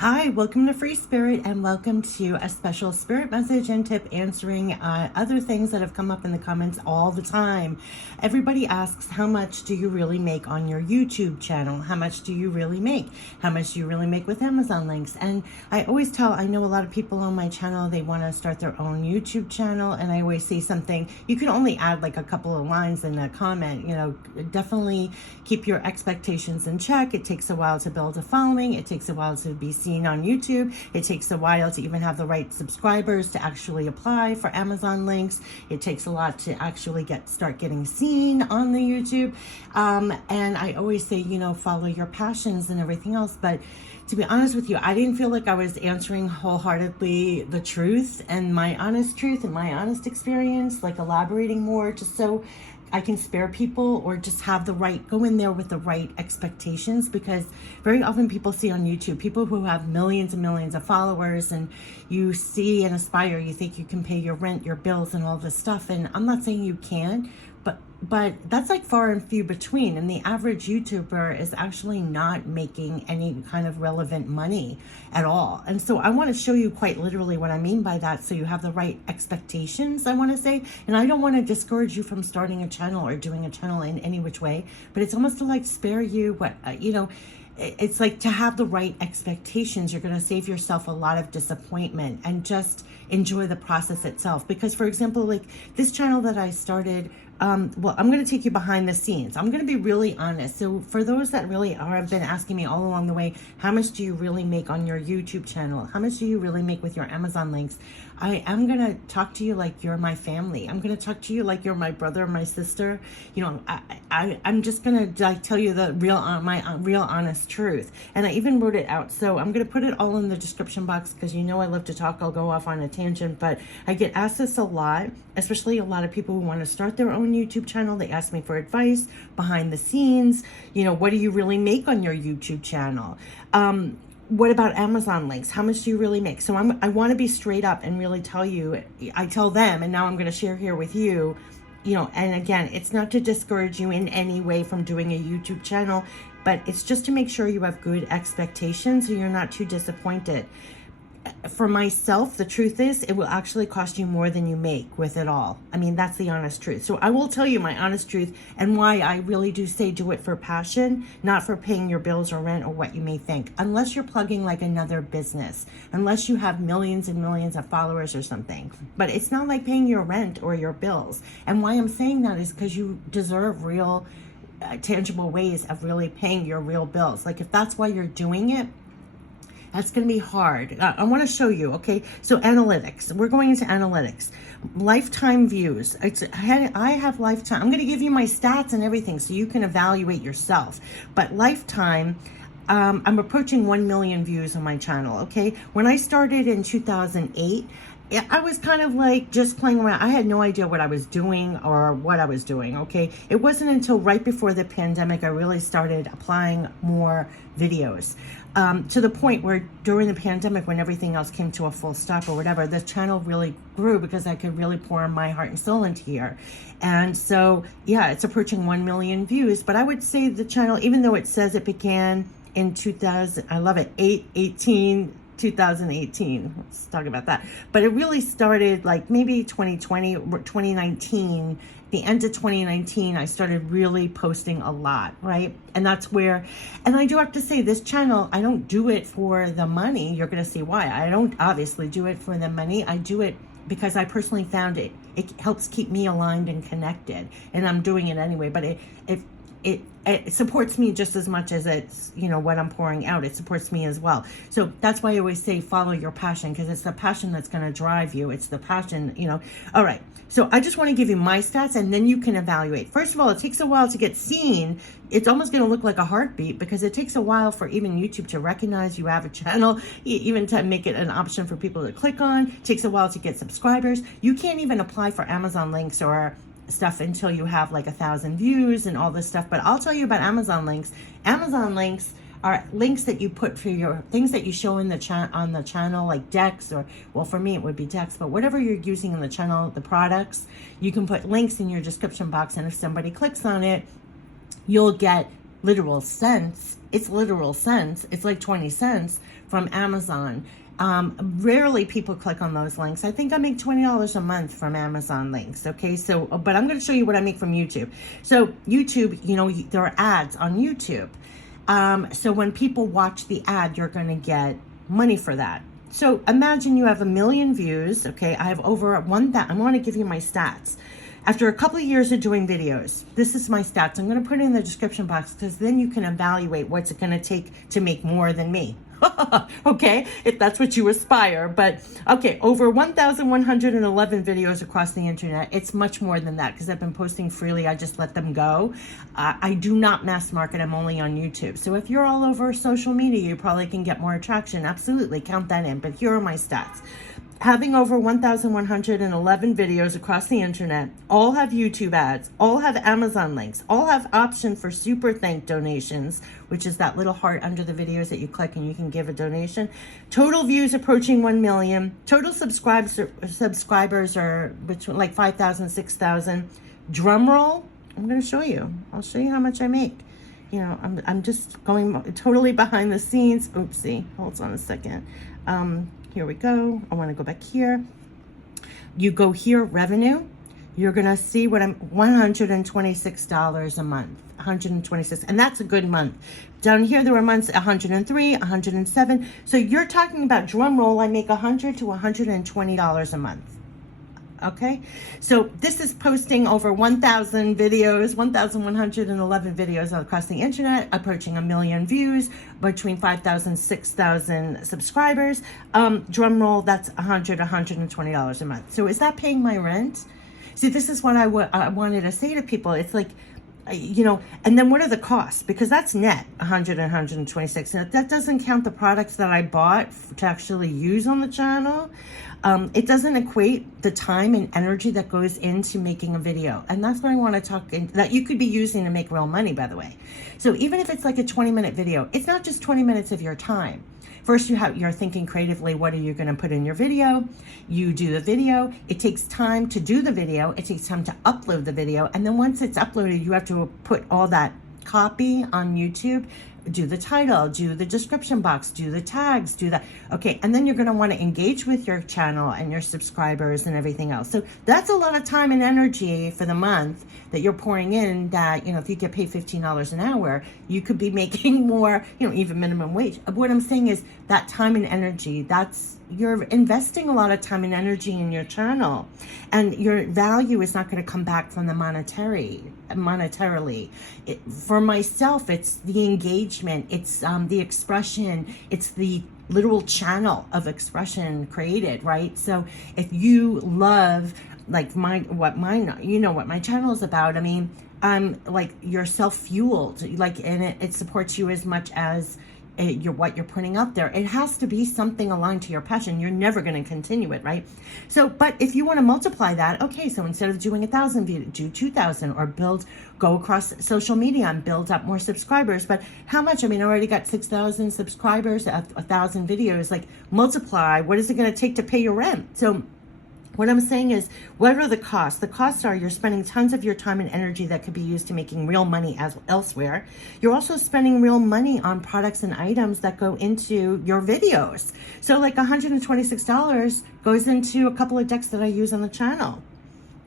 Hi, welcome to Free Spirit and welcome to a special spirit message and tip answering other things that have come up in the comments all the time. Everybody asks, how much do you really make on your YouTube channel? How much do you really make? How much do you really make with Amazon links? And I always I know a lot of people on my channel, they want to start their own YouTube channel, and I always say something, you can only add like a couple of lines in a comment, definitely keep your expectations in check. It takes a while to build a following. It takes a while to be seen on YouTube. It takes a while to even have the right subscribers to actually apply for Amazon links. It takes a lot to actually start getting seen on the YouTube. And I always say, follow your passions and everything else. But to be honest with you, I didn't feel like I was answering wholeheartedly the truth and my honest truth and my honest experience, like elaborating more just so I can spare people or just go in there with the right expectations, because very often people see on YouTube, people who have millions and millions of followers, and you see and aspire, you think you can pay your rent, your bills and all this stuff. And I'm not saying you can't, but that's like far and few between. And the average YouTuber is actually not making any kind of relevant money at all. And so I want to show you quite literally what I mean by that, so you have the right expectations, I want to say. And I don't want to discourage you from starting a channel or doing a channel in any which way, but it's almost to like spare you what, it's like to have the right expectations. You're going to save yourself a lot of disappointment and just enjoy the process itself. Because, for example, like this channel that I started, I'm going to take you behind the scenes. I'm going to be really honest. So for those that really have been asking me all along the way, how much do you really make on your YouTube channel? How much do you really make with your Amazon links? I am going to talk to you like you're my family. I'm going to talk to you like you're my brother or my sister. I'm just going to like tell you the my real honest truth. And I even wrote it out. So I'm going to put it all in the description box, because I love to talk. I'll go off on a tangent, but I get asked this a lot, especially a lot of people who want to start their own YouTube channel. They ask me for advice behind the scenes. What do you really make on your YouTube channel? What about Amazon links? How much do you really make? So I want to be straight up and really tell you. I tell them, and now I'm going to share here with you, and again, it's not to discourage you in any way from doing a YouTube channel, but it's just to make sure you have good expectations so you're not too disappointed. For myself, the truth is, it will actually cost you more than you make with it all. I mean, that's the honest truth. So I will tell you my honest truth and why I really do say do it for passion, not for paying your bills or rent or what you may think. Unless you're plugging like another business, unless you have millions and millions of followers or something. But it's not like paying your rent or your bills. And why I'm saying that is because you deserve real, tangible ways of really paying your real bills. Like if that's why you're doing it, that's going to be hard. I want to show you, okay? So analytics. We're going into analytics. Lifetime views. I have lifetime. I'm going to give you my stats and everything so you can evaluate yourself. But lifetime, I'm approaching 1 million views on my channel, okay? When I started in 2008, I was kind of like just playing around. I had no idea what I was doing or what I was doing, okay? It wasn't until right before the pandemic I really started applying more videos. To the point where during the pandemic, when everything else came to a full stop or whatever, the channel really grew because I could really pour my heart and soul into here. And so, yeah, it's approaching 1 million views. But I would say the channel, even though it says it began in 2000, I love it, 2018. Let's talk about that. But it really started like maybe 2020 or 2019. The end of 2019, I started really posting a lot, right? And that's where, and I do have to say, this channel, I don't do it for the money. You're going to see why. I don't obviously do it for the money. I do it because I personally found it helps keep me aligned and connected. And I'm doing it anyway, but it supports me just as much as it's, what I'm pouring out. It supports me as well. So that's why I always say follow your passion, because it's the passion that's going to drive you. It's the passion, All right. So I just want to give you my stats and then you can evaluate. First of all, it takes a while to get seen. It's almost going to look like a heartbeat because it takes a while for even YouTube to recognize you have a channel, even to make it an option for people to click on. It takes a while to get subscribers. You can't even apply for Amazon links or stuff until you have like 1,000 views and all this stuff. But I'll tell you about Amazon links. Amazon links are links that you put for your things that you show in the on the channel, like decks, or, well, for me it would be decks, but whatever you're using in the channel, the products, you can put links in your description box, and if somebody clicks on it, you'll get literal cents its literal cents. It's like 20 cents from Amazon. Rarely people click on those links. I think I make $20 a month from Amazon links. Okay, so, but I'm going to show you what I make from YouTube. So YouTube, you know, there are ads on YouTube. So when people watch the ad, you're going to get money for that. So imagine you have 1 million views. Okay, I have over 1,000. I want to give you my stats. After a couple of years of doing videos, this is my stats. I'm going to put it in the description box because then you can evaluate what's it going to take to make more than me. Okay, if that's what you aspire. But okay, over 1,111 videos across the internet. It's much more than that because I've been posting freely. I just let them go. I do not mass market. I'm only on YouTube. So if you're all over social media, you probably can get more attraction. Absolutely, count that in. But here are my stats. Having over 1,111 videos across the internet, all have YouTube ads, all have Amazon links, all have option for super thank donations, which is that little heart under the videos that you click and you can give a donation. Total views approaching 1 million. Total subscribers are between like 5,000, 6,000. Drum roll, I'm going to show you. I'll show you how much I make. You know, I'm just going totally behind the scenes. Oopsie, hold on a second. Here we go. I want to go back here. You go here, revenue. You're going to see what I'm, $126 a month, 126. And that's a good month. Down here, there were months 103, 107. So you're talking about, drum roll, I make $100 to $120 a month. Okay, so this is posting over 1,000 videos, 1,111 videos across the internet, approaching 1 million views, between 5,000, 6,000 subscribers. Drum roll, that's $100, $120 a month. So is that paying my rent? See, this is what I wanted to say to people. It's like, you know, and then what are the costs? Because that's net 100 and 126. And that doesn't count the products that I bought to actually use on the channel. It doesn't equate the time and energy that goes into making a video. And that's what I want to talk in, that you could be using to make real money, by the way. So even if it's like a 20-minute video, it's not just 20 minutes of your time. First, you're thinking creatively, what are you going to put in your video? You do the video. It takes time to do the video. It takes time to upload the video. And then once it's uploaded, you have to put all that copy on YouTube, do the title, do the description box, do the tags, do that. Okay, and then you're going to want to engage with your channel and your subscribers and everything else. So that's a lot of time and energy for the month that you're pouring in that, you know, if you get paid $15 an hour, you could be making more, you know, even minimum wage. What I'm saying is that time and energy, you're investing a lot of time and energy in your channel, and your value is not going to come back from the monetarily. For myself, it's the engagement, it's the expression, it's the literal channel of expression created, right? So if you love like what my channel is about, I mean, like you're self-fueled, like, and it supports you as much as what you're putting out there. It has to be something aligned to your passion. You're never going to continue it, right? So, but if you want to multiply that, okay, so instead of doing 1,000 views, do 2,000, or go across social media and build up more subscribers. But how much? I mean, I already got 6,000 subscribers, 1,000 videos. Like, multiply. What is it going to take to pay your rent? So what I'm saying is, what are the costs? The costs are you're spending tons of your time and energy that could be used to making real money elsewhere. You're also spending real money on products and items that go into your videos. So like $126 goes into a couple of decks that I use on the channel,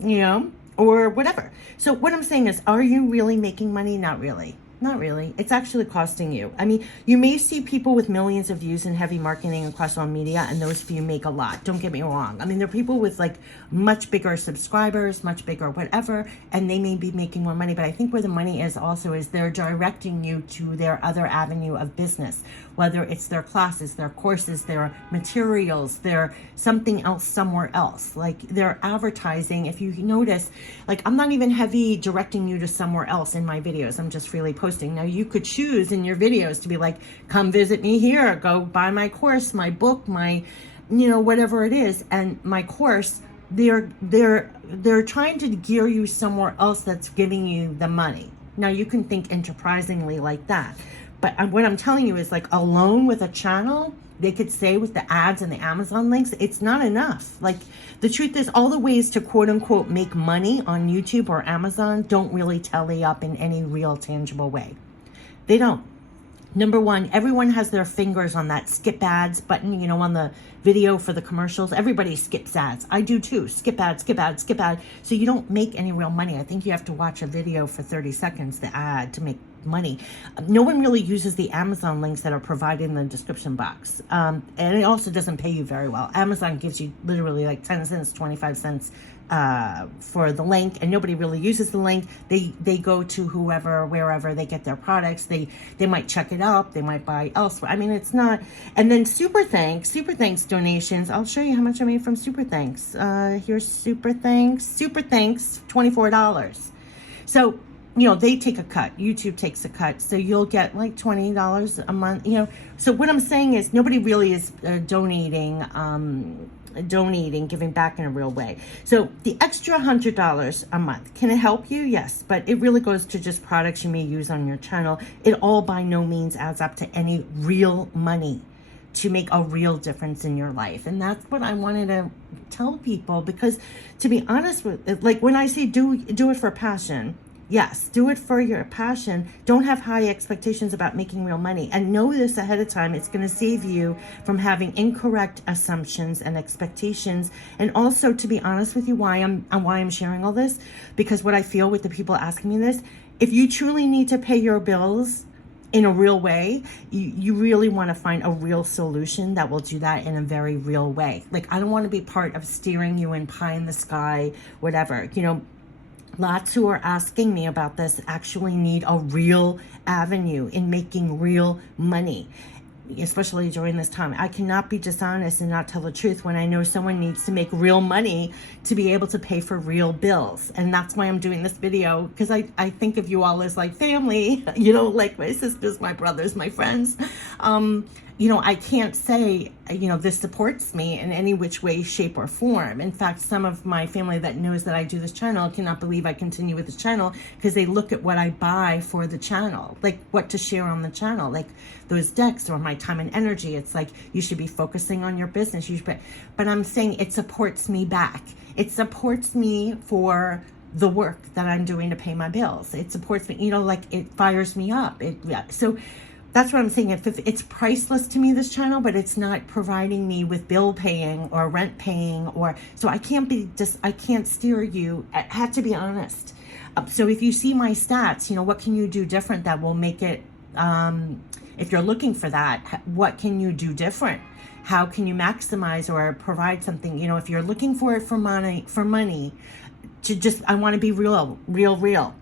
you know, or whatever. So what I'm saying is, are you really making money? Not really. Not really. It's actually costing you. I mean, you may see people with millions of views and heavy marketing across all media, and those few make a lot. Don't get me wrong. I mean, there are people with like much bigger subscribers, much bigger whatever, and they may be making more money. But I think where the money is also is they're directing you to their other avenue of business, whether it's their classes, their courses, their materials, their something else somewhere else. Like they're advertising. If you notice, like I'm not even heavy directing you to somewhere else in my videos. I'm just freely posting. Now you could choose in your videos to be like, come visit me here, go buy my course, my book, my, you know, whatever it is. And my course, they're trying to gear you somewhere else that's giving you the money. Now you can think enterprisingly like that. But what I'm telling you is, like, alone with a channel, they could say with the ads and the Amazon links, it's not enough. Like, the truth is, all the ways to quote unquote make money on YouTube or Amazon don't really tally up in any real tangible way. They don't. Number one, everyone has their fingers on that skip ads button, you know, on the video for the commercials. Everybody skips ads. I do too. Skip ad, skip ad, skip ad. So you don't make any real money. I think you have to watch a video for 30 seconds, the ad, to make money. No one really uses the Amazon links that are provided in the description box. And it also doesn't pay you very well. Amazon gives you literally like 10 cents, 25 cents for the link, and nobody really uses the link. They go to whoever, wherever they get their products. They might check it out. They might buy elsewhere. I mean, it's not. And then super thanks donations. I'll show you how much I made from super thanks. Here's super thanks, $24. So, you know, they take a cut. YouTube takes a cut. So you'll get like $20 a month, you know. So what I'm saying is nobody really is donating, giving back in a real way. So the extra $100 a month, can it help you? Yes, but it really goes to just products you may use on your channel. It all by no means adds up to any real money to make a real difference in your life. And that's what I wanted to tell people, because to be honest with it, like when I say do it for passion, yes, do it for your passion. Don't have high expectations about making real money, and know this ahead of time. It's going to save you from having incorrect assumptions and expectations. And also, to be honest with you, why I'm sharing all this, because what I feel with the people asking me this, if you truly need to pay your bills in a real way, you really want to find a real solution that will do that in a very real way. Like, I don't want to be part of steering you in pie in the sky, whatever, you know. Lots who are asking me about this actually need a real avenue in making real money, especially during this time. I cannot be dishonest and not tell the truth when I know someone needs to make real money to be able to pay for real bills. And that's why I'm doing this video, because I think of you all as like family, you know, like my sisters, my brothers, my friends. You know, I can't say, you know, this supports me in any which way, shape, or form. In fact, some of my family that knows that I do this channel cannot believe I continue with this channel, because they look at what I buy for the channel, like what to share on the channel, like those decks or my time and energy. It's like, you should be focusing on your business. But I'm saying it supports me back. It supports me for the work that I'm doing to pay my bills. It supports me, you know, like it fires me up. So that's what I'm saying. It's priceless to me, this channel, but it's not providing me with bill paying or rent paying, or so I can't steer you. I have to be honest. So if you see my stats, you know, what can you do different that will make it, if you're looking for that, what can you do different? How can you maximize or provide something? You know, if you're looking for it for money, I want to be real.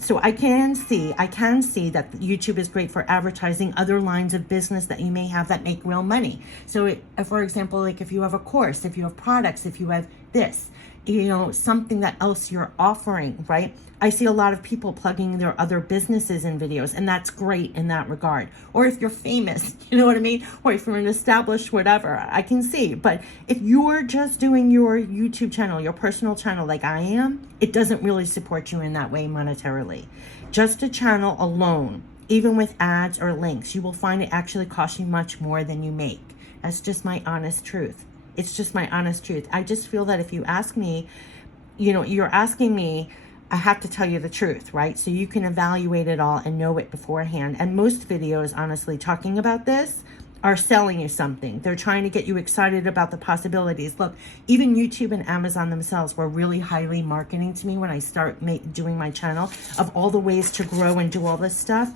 So I can see that YouTube is great for advertising other lines of business that you may have that make real money. So for example, like if you have a course, if you have products, if you have this, you know, something that else you're offering, right? I see a lot of people plugging their other businesses in videos, and that's great in that regard. Or if you're famous, you know what I mean? Or if you're an established whatever, I can see. But if you're just doing your YouTube channel, your personal channel like I am, it doesn't really support you in that way monetarily. Just a channel alone, even with ads or links, you will find it actually costs you much more than you make. That's just my honest truth. It's just my honest truth. I just feel that if you ask me, you know, you're asking me, I have to tell you the truth, right? So you can evaluate it all and know it beforehand. And most videos, honestly, talking about this are selling you something. They're trying to get you excited about the possibilities. Look, even YouTube and Amazon themselves were really highly marketing to me when I start doing my channel of all the ways to grow and do all this stuff.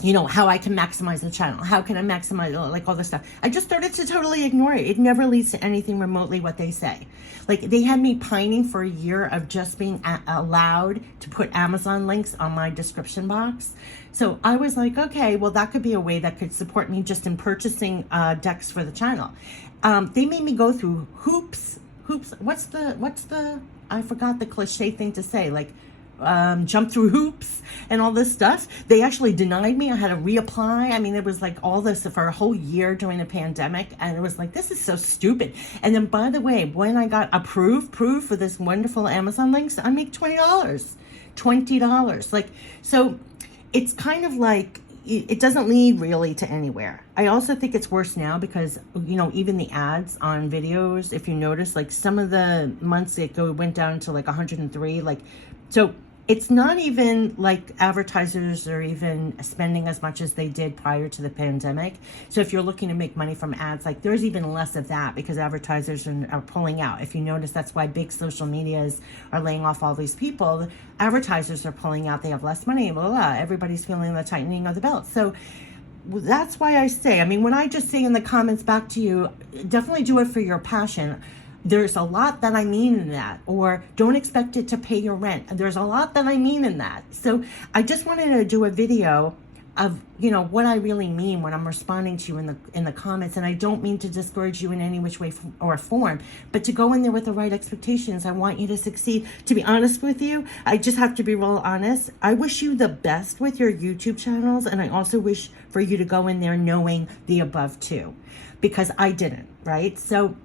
You know, how I can maximize the channel. How can I maximize, like, all this stuff. I just started to totally ignore it. It never leads to anything remotely what they say. Like, they had me pining for a year of just being allowed to put Amazon links on my description box. So I was like, okay, well, that could be a way that could support me just in purchasing decks for the channel. They made me go through hoops. What's the, I forgot the cliche thing to say, like, jump through hoops and all this stuff. They actually denied me. I had to reapply. I mean, it was like all this for a whole year during the pandemic, and it was like, this is so stupid. And then, by the way, when I got approved for this wonderful Amazon links, I make $20. Like, so it's kind of like, it doesn't lead really to anywhere. I also think it's worse now because, you know, even the ads on videos, if you notice, like some of the months it went down to like 103, like, so it's not even like advertisers are even spending as much as they did prior to the pandemic. So if you're looking to make money from ads, like there's even less of that because advertisers are pulling out. If you notice, that's why big social medias are laying off all these people. Advertisers are pulling out. They have less money, blah, blah, blah. Everybody's feeling the tightening of the belt. So that's why I say, I mean, when I just say in the comments back to you, definitely do it for your passion. There's a lot that I mean in that, or don't expect it to pay your rent. There's a lot that I mean in that. So I just wanted to do a video of, you know, what I really mean when I'm responding to you in the comments. And I don't mean to discourage you in any which way or form, but to go in there with the right expectations. I want you to succeed. To be honest with you, I just have to be real honest. I wish you the best with your YouTube channels. And I also wish for you to go in there knowing the above too, because I didn't, right? So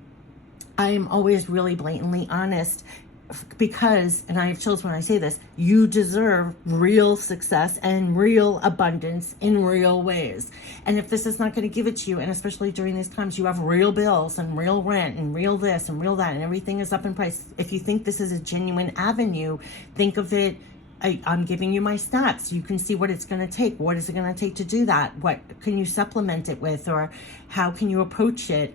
I am always really blatantly honest because, and I have chills when I say this, you deserve real success and real abundance in real ways. And if this is not going to give it to you, and especially during these times, you have real bills and real rent and real this and real that, and everything is up in price. If you think this is a genuine avenue, think of it. I'm giving you my stats. You can see what it's going to take. What is it going to take to do that? What can you supplement it with, or how can you approach it?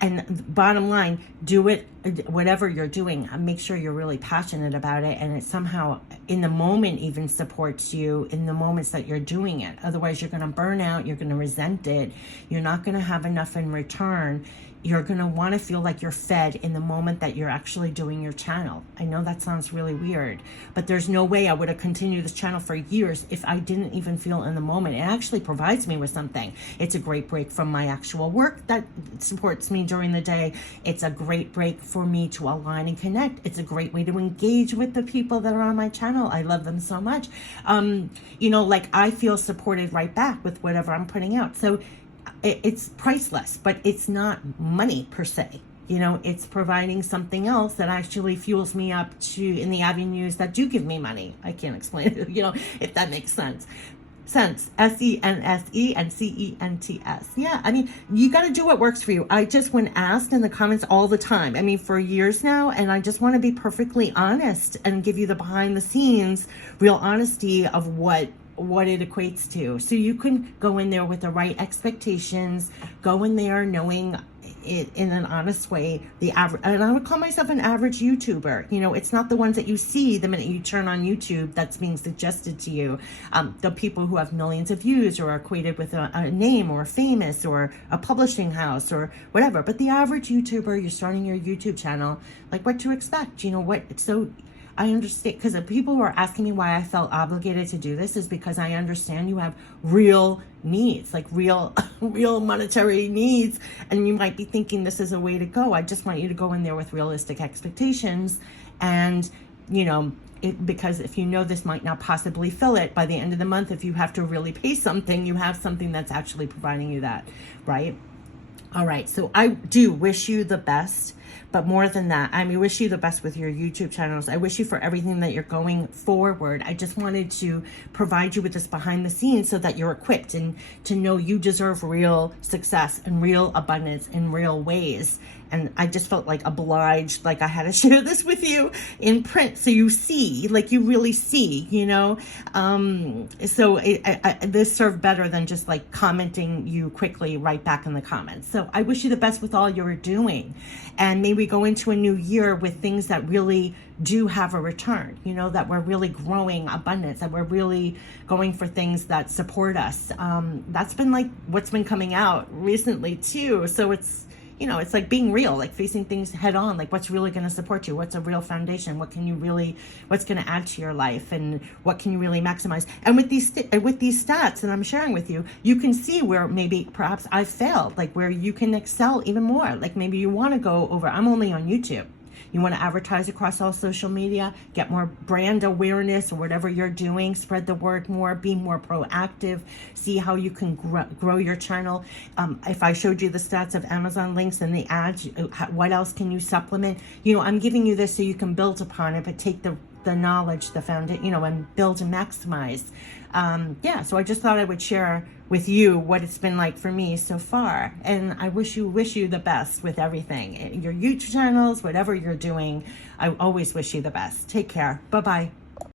And bottom line, do it, whatever you're doing, make sure you're really passionate about it, and it somehow in the moment even supports you in the moments that you're doing it. Otherwise you're going to burn out. You're going to resent it. You're not going to have enough in return. You're going to want to feel like you're fed in the moment that you're actually doing your channel. I know that sounds really weird, but there's no way I would have continued this channel for years if I didn't even feel in the moment. It actually provides me with something. It's a great break from my actual work that supports me during the day. It's a great break for me to align and connect. It's a great way to engage with the people that are on my channel. I love them so much. You know, like I feel supported right back with whatever I'm putting out. So it's priceless, but it's not money per se. You know, it's providing something else that actually fuels me up to in the avenues that do give me money. I can't explain it, you know, if that makes sense. SENSE and CENTS. Yeah, I mean, you got to do what works for you. I just, when asked in the comments all the time, I mean, for years now, and I just want to be perfectly honest and give you the behind the scenes, real honesty of what it equates to. So you can go in there with the right expectations, go in there knowing it in an honest way. And I would call myself an average YouTuber. You know, it's not the ones that you see the minute you turn on YouTube that's being suggested to you. The people who have millions of views or are equated with a name or famous or a publishing house or whatever. But the average YouTuber, you're starting your YouTube channel, like what to expect, you know, what, so I understand, because the people who are asking me why I felt obligated to do this is because I understand you have real needs, like real monetary needs, and you might be thinking this is a way to go. I just want you to go in there with realistic expectations, and you know, because if you know this might not possibly fill it by the end of the month, if you have to really pay something, you have something that's actually providing you that, right? All right, so I do wish you the best, but more than that, I mean, wish you the best with your YouTube channels. I wish you for everything that you're going forward. I just wanted to provide you with this behind the scenes so that you're equipped and to know you deserve real success and real abundance in real ways. And I just felt like obliged, like I had to share this with you in print so you see, like you really see, you know. So this served better than just like commenting you quickly right back in the comments. So I wish you the best with all you're doing. And may we go into a new year with things that really do have a return, you know, that we're really growing abundance, that we're really going for things that support us. That's been like what's been coming out recently too. So it's, you know, it's like being real, like facing things head on, like what's really going to support you, what's a real foundation, what can you really, what's going to add to your life, and what can you really maximize. And with these stats that I'm sharing with you, you can see where maybe perhaps I failed, like where you can excel even more. Like maybe you want to go over, I'm only on YouTube. You want to advertise across all social media, get more brand awareness or whatever you're doing, spread the word more, be more proactive, see how you can grow your channel. If I showed you the stats of Amazon links and the ads, what else can you supplement? You know, I'm giving you this so you can build upon it, but take the knowledge, the foundation, you know, and build and maximize. Yeah, so I just thought I would share with you what it's been like for me so far. And I wish you the best with everything. Your YouTube channels, whatever you're doing, I always wish you the best. Take care. Bye-bye.